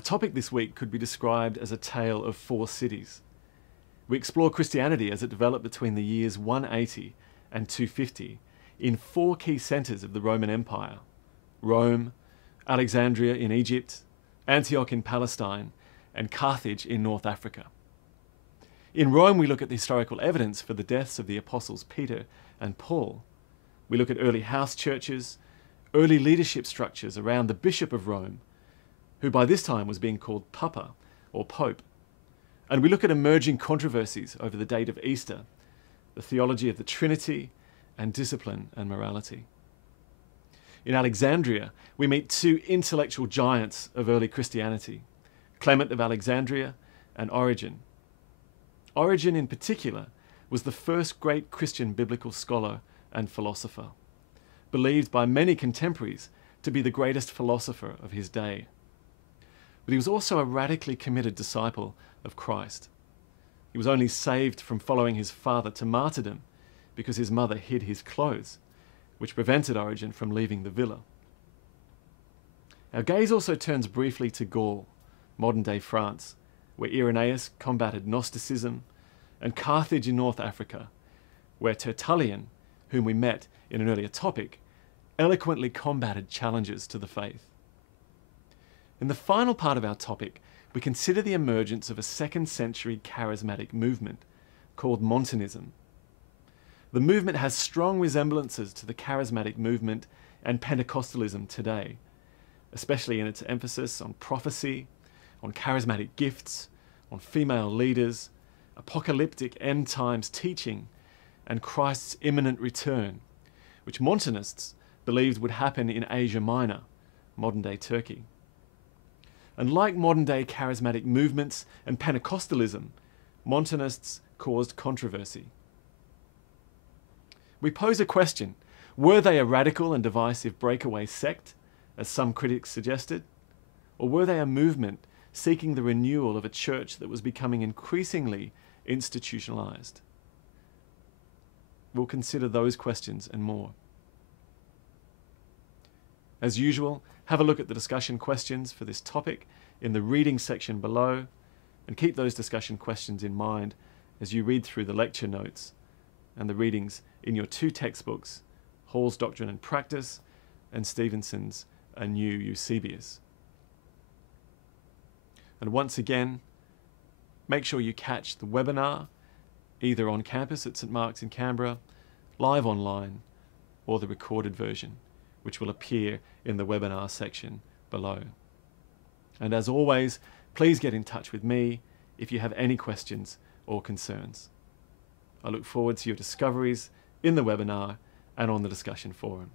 Our topic this week could be described as a tale of four cities. We explore Christianity as it developed between the years 180 and 250 in four key centres of the Roman Empire: Rome, Alexandria in Egypt, Antioch in Palestine, and Carthage in North Africa. In Rome, we look at the historical evidence for the deaths of the apostles Peter and Paul. We look at early house churches, early leadership structures around the Bishop of Rome, who by this time was being called Papa or Pope. And we look at emerging controversies over the date of Easter, the theology of the Trinity, and discipline and morality. In Alexandria, we meet two intellectual giants of early Christianity, Clement of Alexandria and Origen. Origen in particular was the first great Christian biblical scholar and philosopher, believed by many contemporaries to be the greatest philosopher of his day. But he was also a radically committed disciple of Christ. He was only saved from following his father to martyrdom because his mother hid his clothes, which prevented Origen from leaving the villa. Our gaze also turns briefly to Gaul, modern-day France, where Irenaeus combated Gnosticism, and Carthage in North Africa, where Tertullian, whom we met in an earlier topic, eloquently combated challenges to the faith. In the final part of our topic, we consider the emergence of a 2nd century charismatic movement called Montanism. The movement has strong resemblances to the charismatic movement and Pentecostalism today, especially in its emphasis on prophecy, on charismatic gifts, on female leaders, apocalyptic end times teaching, and Christ's imminent return, which Montanists believed would happen in Asia Minor, modern-day Turkey. And like modern-day charismatic movements and Pentecostalism, Montanists caused controversy. We pose a question: were they a radical and divisive breakaway sect, as some critics suggested? Or were they a movement seeking the renewal of a church that was becoming increasingly institutionalized? We'll consider those questions and more. As usual, have a look at the discussion questions for this topic in the reading section below, and keep those discussion questions in mind as you read through the lecture notes and the readings in your two textbooks, Hall's Doctrine and Practice and Stevenson's A New Eusebius. And once again, make sure you catch the webinar either on campus at St Mark's in Canberra, live online, or the recorded version, which will appear in the webinar section below. And as always, please get in touch with me if you have any questions or concerns. I look forward to your discoveries in the webinar and on the discussion forum.